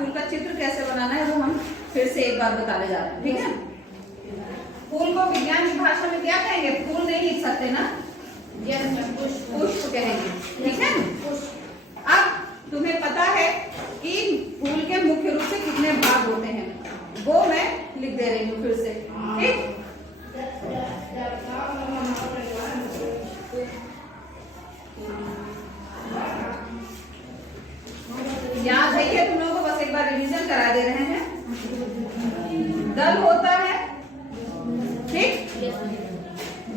फूल का चित्र कैसे बनाना है वो हम फिर से एक बार बताने जा रहे हैं, ठीक है। फूल को विज्ञान की भाषा में क्या कहेंगे? फूल नहीं लिख सकते ना, पुष्प कहेंगे, ठीक है। अब तुम्हें पता है कि फूल के मुख्य रूप से कितने भाग होते हैं, वो मैं लिख दे रही हूँ फिर से, ठीक। याद रखिए, तुम लोगों को बस एक बार रिवीजन करा दे रहे हैं। दल होता है, ठीक।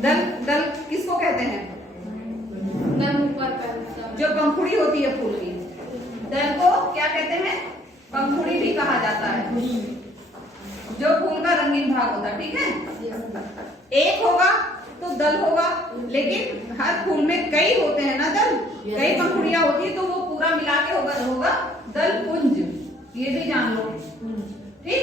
दल किसको कहते हैं? जो पंखुड़ी होती है फूल की, दल को क्या कहते हैं? पंखुड़ी भी कहा जाता है, जो फूल का रंगीन भाग होता है, ठीक है। एक होगा तो दल होगा, लेकिन हर फूल में कई होते हैं ना दल, कई पंखुड़ियां होती है, तो वो पूरा मिला के होगा दल पुंज, ये भी जान लो, ठीक।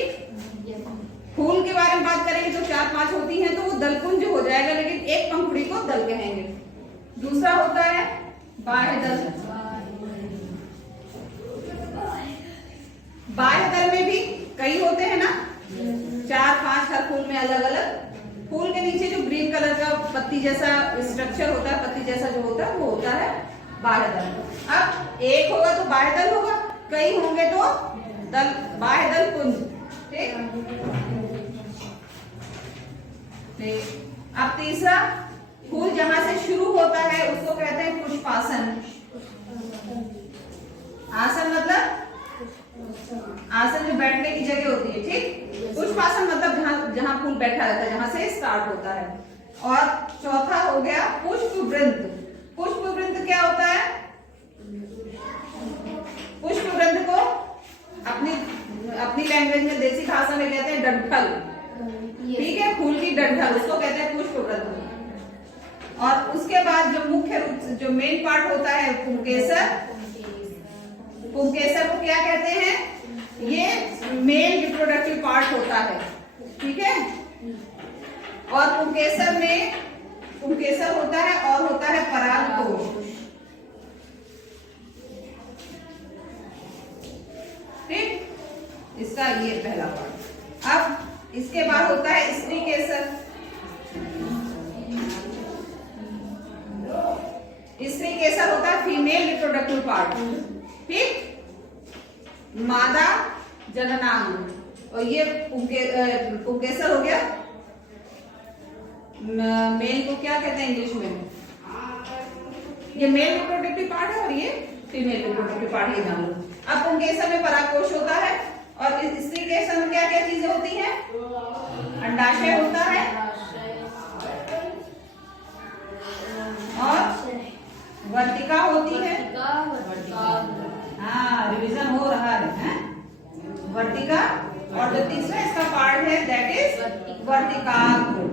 फूल के बारे में बात करेंगे तो 4-5 होती हैं तो वो दलपुंज हो जाएगा, लेकिन एक पंखुड़ी को दल कहेंगे। दूसरा होता है बाह्य दल। बाह्य दल में भी कई होते हैं ना, 4-5 हर फूल में अलग अलग। फूल के नीचे जो ग्रीन कलर का पत्ती जैसा स्ट्रक्चर होता है, पत्ती जैसा जो होता है, वो होता है बाह्य दल। अब एक होगा तो बाह्य दल होगा, कई होंगे तो दल बाह्य दल पुंज, ठीक। अब तीसरा, फूल जहां से शुरू होता है उसको कहते हैं पुष्पासन। आसन मतलब आसन जो बैठने की जगह होती है, ठीक। पुष्पासन मतलब जहां फूल बैठा रहता है, जहां से स्टार्ट होता है। और चौथा हो गया पुष्प वृंत। पुष्प वृंत क्या होता है? पुष्प वृंत को अपनी लैंग्वेज में, देसी भाषा में कहते हैं डंठल, ठीक है। फूल की डंठल, उसको कहते हैं पुष्प वृंत। और उसके बाद जो मुख्य रूप से जो मेन पार्ट होता है पुंकेसर। पुंकेसर को क्या कहते हैं? ये मेल रिप्रोडक्टिव पार्ट होता है, ठीक है। और पुंकेसर होता है और होता है परागकोश, ठीक। इसका ये पहला पार्ट। अब इसके बाद होता है स्त्री केसर। स्त्री केसर होता है फीमेल रिप्रोडक्टिव पार्ट, ठीक। मादा जननांग, और ये पुंकेसर हो गया। मेल को क्या कहते हैं इंग्लिश में? ये मेल रिप्रोडक्टिव पार्ट है और ये फीमेल रिप्रोडक्टिव पार्ट, ये जान लो। अब पुंकेसर में परागकोश होता है, और स्त्री केसर में क्या क्या चीजें होती हैं? अंडाशय होता है और वर्तिका होती है। हाँ, रिवीजन हो रहा है। वर्तिका, और जो तीसरा इसका पार्ट है दैट इज वर्तिकाग्र।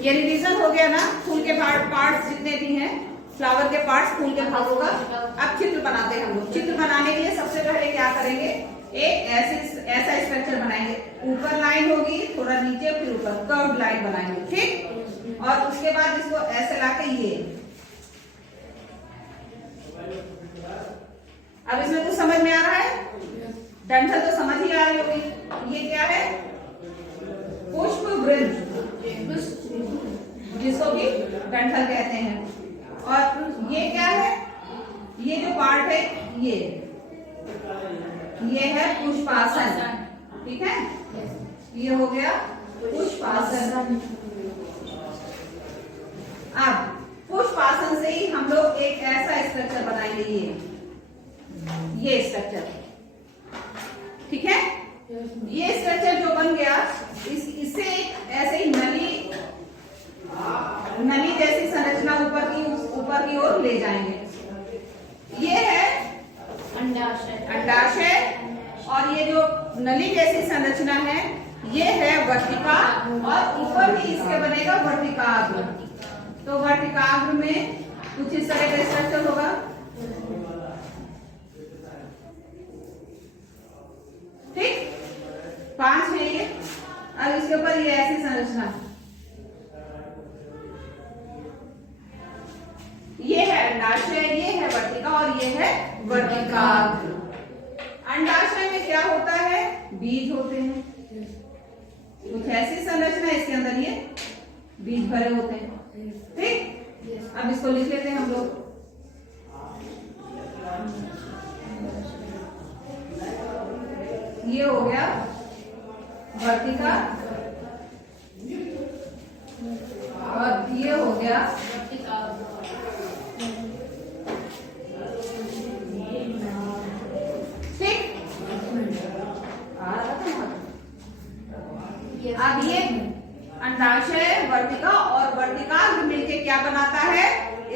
ये रिवीजन हो गया ना फूल के पार्ट्स जितने भी हैं, फ्लावर के पार्ट्स, फूल के भागों का। अब चित्र बनाते हैं हम लोग। चित्र बनाने के लिए सबसे पहले क्या करेंगे? एक ऐसा स्ट्रक्चर बनाएंगे, ऊपर लाइन होगी, थोड़ा नीचे, फिर ऊपर कर्व लाइन बनाएंगे, ठीक। और उसके बाद इसको ऐसे लाके ये, अब इसमें कुछ समझ में आ रहा है? डंठल तो समझ ही आ रही होगी। ये क्या है? पुष्प वृंत, जिसको भी डंठल कहते हैं। और ये क्या है? ये जो पार्ट है ये है पुष्पासन, ठीक है। ये हो गया पुष्पासन। अब पुष्पासन से ही हम लोग एक ऐसा स्ट्रक्चर बनाएंगे, ये स्ट्रक्चर, ठीक है। ये स्ट्रक्चर जो बन गया, इससे ऐसे ही नली जैसी संरचना ऊपर की ओर ले जाएंगे। ये है अंडाशय, और ये जो नली जैसी संरचना है ये है वर्तिका, और ऊपर ही इसके बनेगा वर्तिकाग्र। तो वर्तिकाग्र में कुछ इस तरह का स्ट्रक्चर होगा, ठीक। 5 है ये। अब इसके ऊपर ये ऐसी संरचना, अंडाशय, ये है वर्तिका और ये है वर्तिकाग्र। अंडाशय में क्या होता है? बीज होते हैं, कुछ ऐसी संरचना, इसके अंदर ये बीज भरे होते हैं। ठीक, अब इसको लिख लेते हैं हम लोग। ये हो गया वर्तिका और ये हो गया ठीक। अब ये अंडाशय, वर्तिका और वर्तिकाग्र मिलके क्या बनाता है?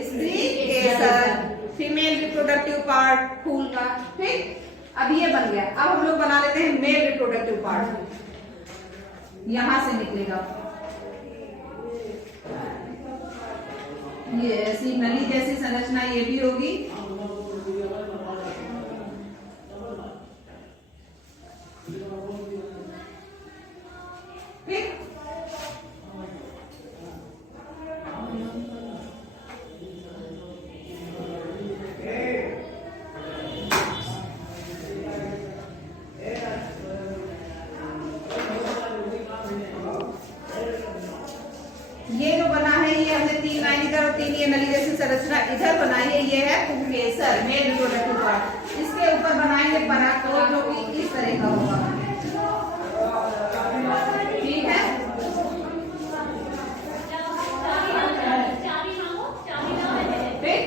स्त्री केसर, फीमेल रिप्रोडक्टिव पार्ट फूल का। ठीक, अब ये बन गया। अब हम लोग बना लेते हैं मेल रिप्रोडक्टिव पार्ट। यहां से निकलेगा ये ऐसी नली जैसी संरचना, ये भी होगी। ठीक, ये जो बना है, ये हमने 3 लाइन इधर और 3 ये नली जैसी संरचना इधर बनाई है। ये है पुंकेसर, मेल रिप्रोडक्टिव पार्ट। इसके ऊपर बनाएंगे परागकण, जो कि इस तरह का होगा। ठीक है, ठीक,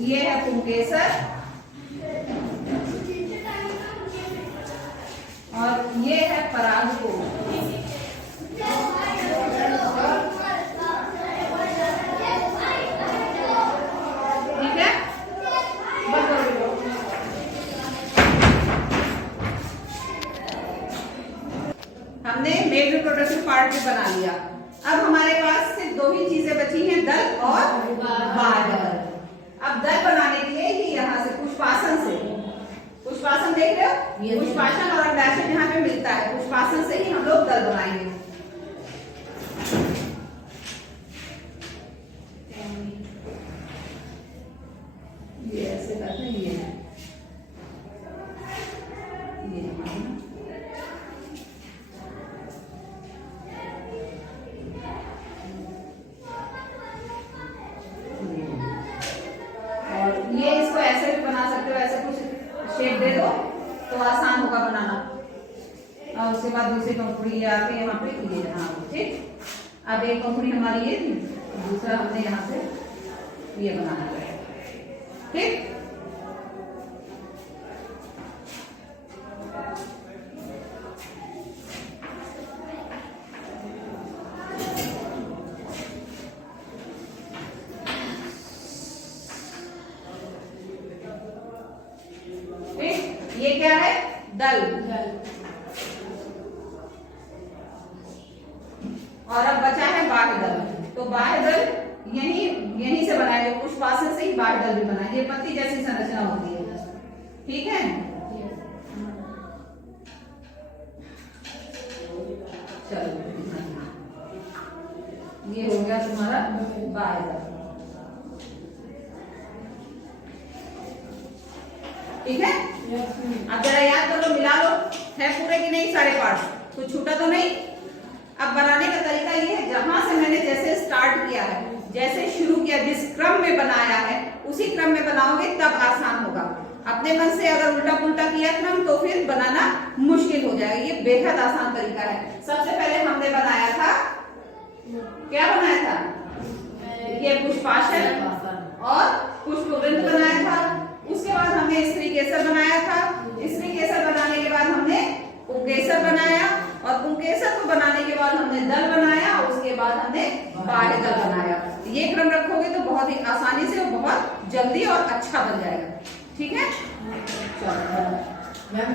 ये है पुंकेसर और ये है परागकण। हमने मेल रिप्रोडक्टिव पार्ट भी बना लिया। अब हमारे पास सिर्फ 2 ही चीजें बची हैं, दल और बादल। अब दल बनाने के लिए ही यहाँ से पुष्पासन से, पुष्पासन देख रहे हो, पुष्पासन और अंडाशय यहाँ पे मिलता है, पुष्पासन से ही हम लोग दल बनाएंगे। ये ऐसे करते हैं, ये ये इसको ऐसे भी बना सकते हो, ऐसे कुछ शेप दे दो तो आसान होगा बनाना। और उसके बाद दूसरी पंखुड़ी आके यहाँ पे ये यहाँ। ठीक, अब एक पंखुड़ी हमारी ये थी, दूसरा हमने यहाँ से ये बनाना है। ठीक, ये क्या है? दल। और अब बचा है बाह्य दल। तो बाह्य दल यहीं से बनाएंगे, पुष्पासन से ही बाह्य दल भी बनाएंगे। ये पत्ती जैसी संरचना होती है। ठीक है, चलो ये हो गया तुम्हारा बाह्य दल। ठीक है, अब जरा याद कर लो, मिला लो, है पूरे की नहीं सारे पार्ट, कुछ छूटा तो नहीं। अब बनाने का तरीका ये है, जहां से मैंने जैसे स्टार्ट किया है, जैसे शुरू किया, जिस क्रम में बनाया है उसी क्रम में बनाओगे तब आसान होगा। अपने मन से अगर उल्टा पुल्टा किया क्रम तो फिर बनाना मुश्किल हो जाएगा। ये बेहद आसान तरीका है। सबसे पहले हमने बनाया था, क्या बनाया था? ये पुष्पासन और पुष्पवृंत बनाया था। उसके बाद हमने स्त्री केसर बनाया था। स्त्री केसर बनाने के बाद हमने पुंकेसर बनाया और पुंकेसर को बनाने के बाद हमने दल बनाया और उसके बाद हमने बाह्य दल बनाया। ये क्रम रखोगे तो बहुत ही आसानी से और बहुत जल्दी और अच्छा बन जाएगा। ठीक है, चलो मैम,